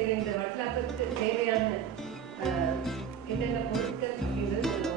செய்கிற இந்த வட்டலாப்பத்துக்கு தேவையான என்னென்ன பொருட்கள் அப்படின்றது சொல்லுவோம்.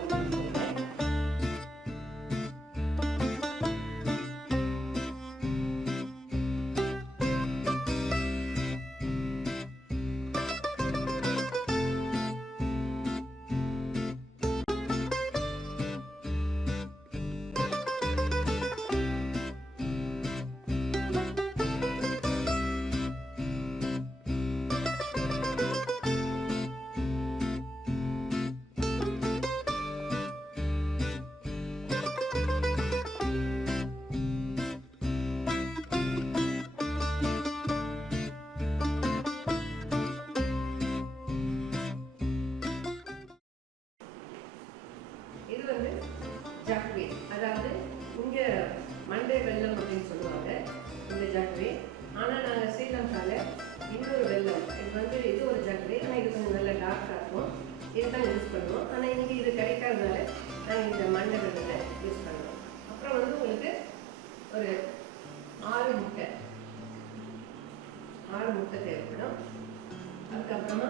இது வந்து ஜக்வே, அதாவது இங்கே மண்டை வெல்லம் அப்படின்னு சொல்லுவாங்க இந்த ஜக்வே. ஆனால் நாங்கள் ஸ்ரீலங்காவில் இன்னொரு வெல்லம், இது ஒரு ஜக்வே, ஆனால் இது கொஞ்சம் நல்ல டார்க்காக இருக்கும், இதுதான் யூஸ் பண்ணுவோம். ஆனால் இன்றைக்கி இது கிடைக்காதனால நாங்கள் இந்த மண்டை வெல்லத்தை யூஸ் பண்ணுவோம். அப்புறம் உங்களுக்கு ஒரு 6 முட்டை தேவைப்படும். அதுக்கப்புறமா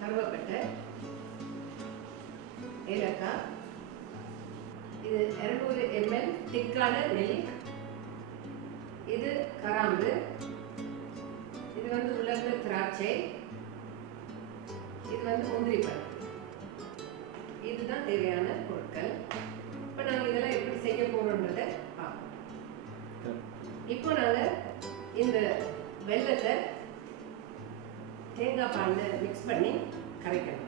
கருவேப்பட்டை, ஏலக்காய், இது 200 ml திக்கான மில்க், இது கராம்பு, இது உலர்ந்த திராட்சை, இது முந்திரி பழம். இதுதான் தேவையான பொருட்கள். இப்போ நாங்கள் இதெல்லாம் எப்படி செய்ய போறோம்ன்றத பார்ப்போம். இப்போ நாங்கள் இந்த வெல்லத்தை தேங்காய் பாலில் மிக்ஸ் பண்ணி கரைக்கணும்.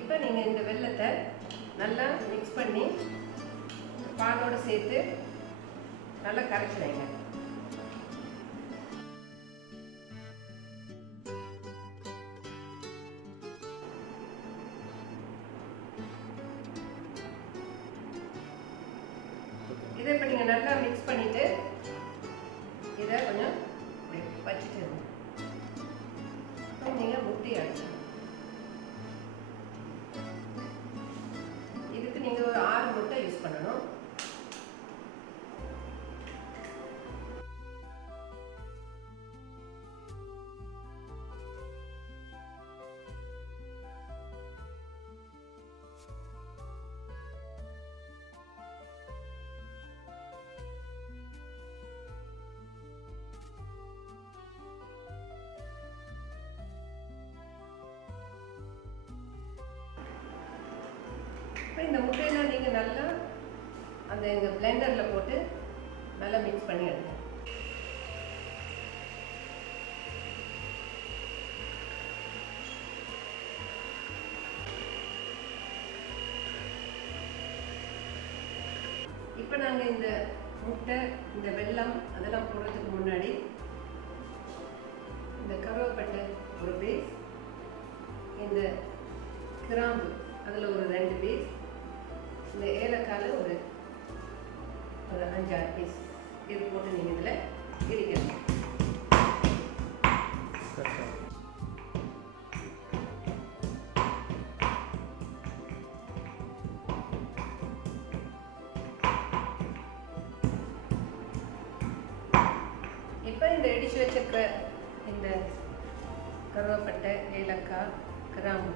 இப்போ நீங்கள் இந்த வெல்லத்தை நல்லா மிக்ஸ் பண்ணி பாலோடு சேர்த்து நல்லா கரைச்சிடுங்க. இதை இப்போ நீங்கள் நல்லா மிக்ஸ் பண்ணிவிட்டு இதை கொஞ்சம் வச்சுட்டு நீங்கள் முட்டி அடிச்சு இதுக்கு நீங்கள் ஒரு 6 முட்டை யூஸ் பண்ணணும். இப்போ இந்த முட்டையெல்லாம் நீங்கள் நல்லா எங்கள் பிளெண்டரில் போட்டு நல்லா மிக்ஸ் பண்ணி எடுங்க. இப்போ நாங்கள் இந்த முட்டை, இந்த வெல்லம் அதெல்லாம் போடுறதுக்கு முன்னாடி இந்த கருவேப்பட்டை ஒரு பீஸ், இந்த கிராம்பு அதில் ஒரு 2 பீஸ், இந்த ஏலக்காயில் ஒரு 5-6 பீஸ் இது போட்டு நீங்கள் இதில் இடிக்கணும். இப்போ இந்த இடிச்சு வச்சிருக்கிற இந்த கருவேப்பட்டை, ஏலக்காய், கிராம்பு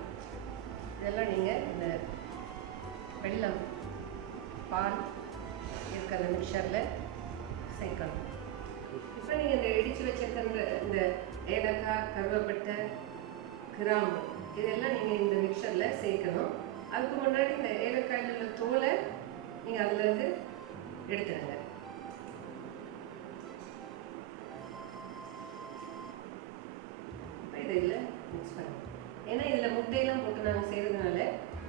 இதெல்லாம் நீங்கள் இந்த வெல்லம் பால் இருக்கிற மிக்சரில் சேர்க்கணும். இப்போ நீங்கள் இந்த இடித்து வச்சிருக்கிற இந்த ஏலக்காய், கருவேப்பட்டை, கிராம்பு இதெல்லாம் நீங்கள் இந்த மிக்சரில் சேர்க்கணும். அதுக்கு முன்னாடி இந்த ஏலக்காயில் உள்ள தோலை நீங்கள் அதிலேருந்து எடுத்துடுங்க. இப்போ இதில் மிக்ஸ் பண்ணுங்க. ஏன்னா இதில் முட்டையெல்லாம் போட்டு நாங்கள் செய்கிறதுனால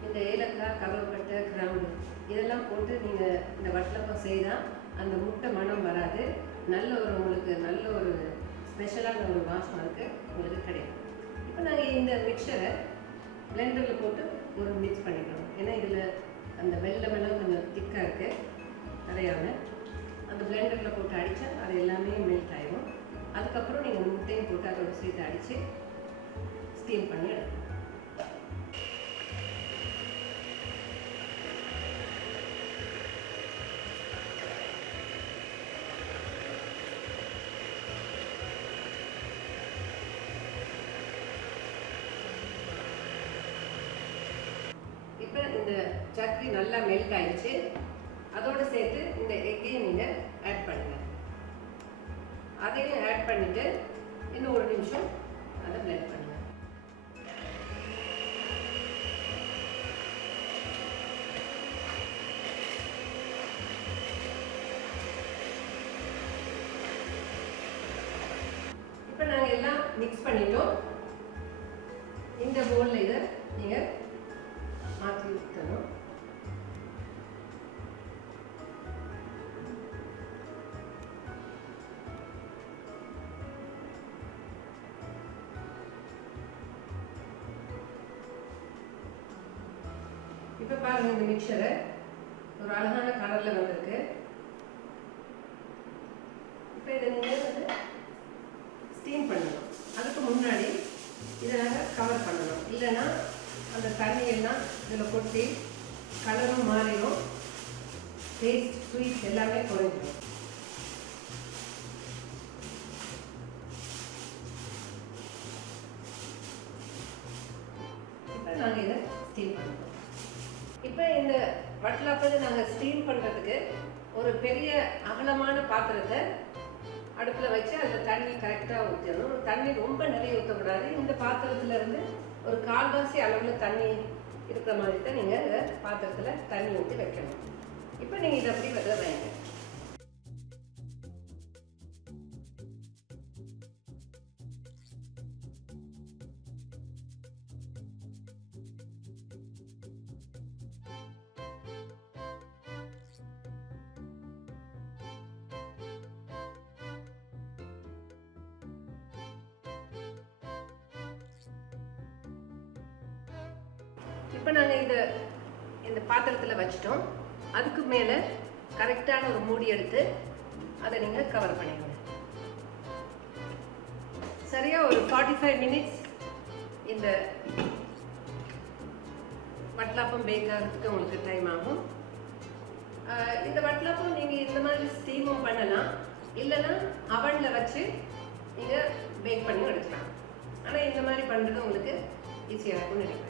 இந்த ஏலக்காய், கருவேப்பட்டை, கிராம்பு இதெல்லாம் போட்டு நீங்கள் இந்த வட்டலப்பம் செய்தால் அந்த முட்டை மனம் வராது. உங்களுக்கு நல்ல ஒரு ஸ்பெஷலான ஒரு வாசம் உங்களுக்கு கிடைக்கும். இப்போ நாங்கள் இந்த மிக்சரை பிளெண்டரில் போட்டு ஒரு மிக்ஸ் பண்ணிக்கணும். ஏன்னா இதில் அந்த வெல்லமெல்லாம் கொஞ்சம் திக்காக இருக்குது நிறையால. அந்த பிளெண்டரில் போட்டு அடித்தா அது எல்லாமே மெல்ட் ஆகிடும். அதுக்கப்புறம் நீங்கள் முட்டையும் போட்டு அதோட சேர்த்து அடித்து ஸ்டீம் பண்ணி எடுக்கணும். இப்போ இந்த சர்க்கரை நல்லா மெல்ட் ஆயிடுச்சு. அதோடு சேர்த்து இந்த எக்கையும் நீங்கள் ஆட் பண்ணுங்கள். அதையும் ஆட் பண்ணிவிட்டு இன்னும் ஒரு நிமிஷம் அதை பிளெண்ட் பண்ணுங்கள். இப்போ நாங்கள் எல்லாம் மிக்ஸ் பண்ணிட்டோம். இந்த பவுலில் இதை நீங்கள் மாற்றி ஊற்றணும். இப்போ பாருங்கள், இந்த மிக்சரை ஒரு அழகான கலரில் வந்திருக்கு. இப்போ இதை நீங்கள் வந்து ஸ்டீம் பண்ணணும். அதுக்கு முன்னாடி இதை நாங்கள் கவர் பண்ணணும். இல்லைன்னா அந்த தண்ணியெல்லாம் இதில் கொட்டி கலரும் மாறிடும், டேஸ்ட் ஸ்வீட் எல்லாமே குறைஞ்சிடும். இப்போ நாங்கள் இதை ஸ்டீம் பண்ணுறோம். இப்போ இந்த வட்டலாப்பத்தை நாங்கள் ஸ்டீம் பண்ணுறதுக்கு ஒரு பெரிய அகலமான பாத்திரத்தை அடுப்பில் வச்சு அதில் தண்ணி கரெக்டாக ஊற்றணும். தண்ணி ரொம்ப நிறைய ஊற்றக்கூடாது. இந்த பாத்திரத்தில் இருந்து ஒரு கால்வாசி அளவில் தண்ணி இருக்கிற மாதிரி தான் நீங்கள் இதை பாத்திரத்தில் தண்ணி ஊற்றி வைக்கணும். இப்போ நீங்கள் இதை அப்படி வைங்க. இப்போ நாங்கள் இந்த பாத்திரத்தில் வச்சிட்டோம். அதுக்கு மேலே கரெக்டான ஒரு மூடி எடுத்து அதை நீங்கள் கவர் பண்ணிடுங்க. சரியாக ஒரு 45 மினிட்ஸ் இந்த வட்டலாப்பம் பேக் ஆகிறதுக்கு உங்களுக்கு டைம் ஆகும். இந்த வட்டலாப்பம் நீங்கள் இந்த மாதிரி ஸ்டீமும் பண்ணலாம், இல்லைன்னா அவனில் வச்சு நீங்கள் பேக் பண்ணி எடுக்கலாம். ஆனால் இந்த மாதிரி பண்ணுறது உங்களுக்கு ஈஸியாக இருக்கும்னு நினைக்கிறேன்.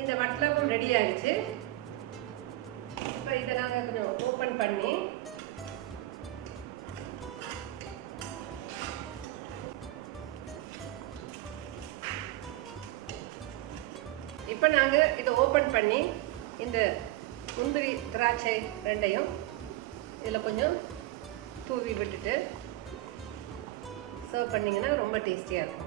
இந்த வட்டலாப்பம் ரெடி ஆயிடுச்சு. இப்போ இதை நாங்கள் கொஞ்சம் ஓப்பன் பண்ணி இந்த முந்திரி திராட்சை ரெண்டையும் இதில் கொஞ்சம் தூவி விட்டுட்டு சர்வ் பண்ணிங்கன்னா ரொம்ப டேஸ்டியாக இருக்கும்.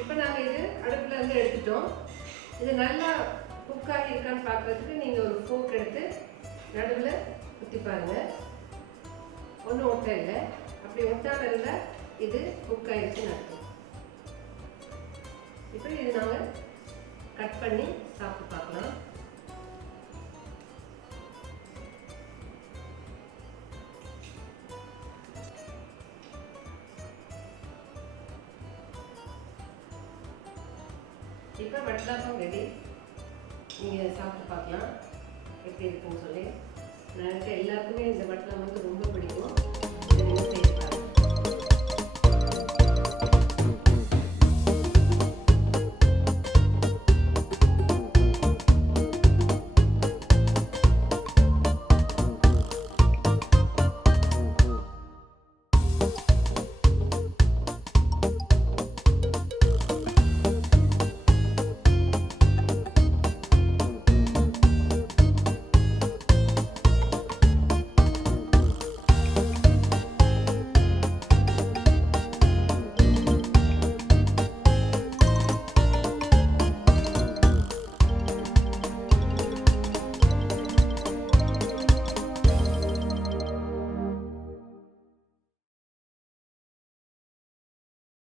இப்போ நாங்கள் இது அடுப்பில் இருந்து எடுத்துட்டோம். இது நல்லா குக்காகி இருக்கான்னு பார்க்குறதுக்கு நீங்கள் ஒரு ஃபோக் எடுத்து நடுவில் ஊற்றி பாருங்கள். ஒன்றும் ஒட்ட இல்லை. அப்படி ஒட்டாமல் இருந்தால் இது குக்காகிடுச்சுன்னு அர்த்தம். இப்போ இது நாங்கள் கட் பண்ணி சாப்பிட்டு பார்க்கலாம். இப்போ வட்டலாப்பம் ரெடி. நீங்கள் சாப்பிட்டு பார்க்கலாம் எப்படி இருக்குன்னு சொல்லி. நான் எல்லாருக்குமே இந்த வட்டலாப்பம் வந்து ரொம்ப பிடிக்கும்.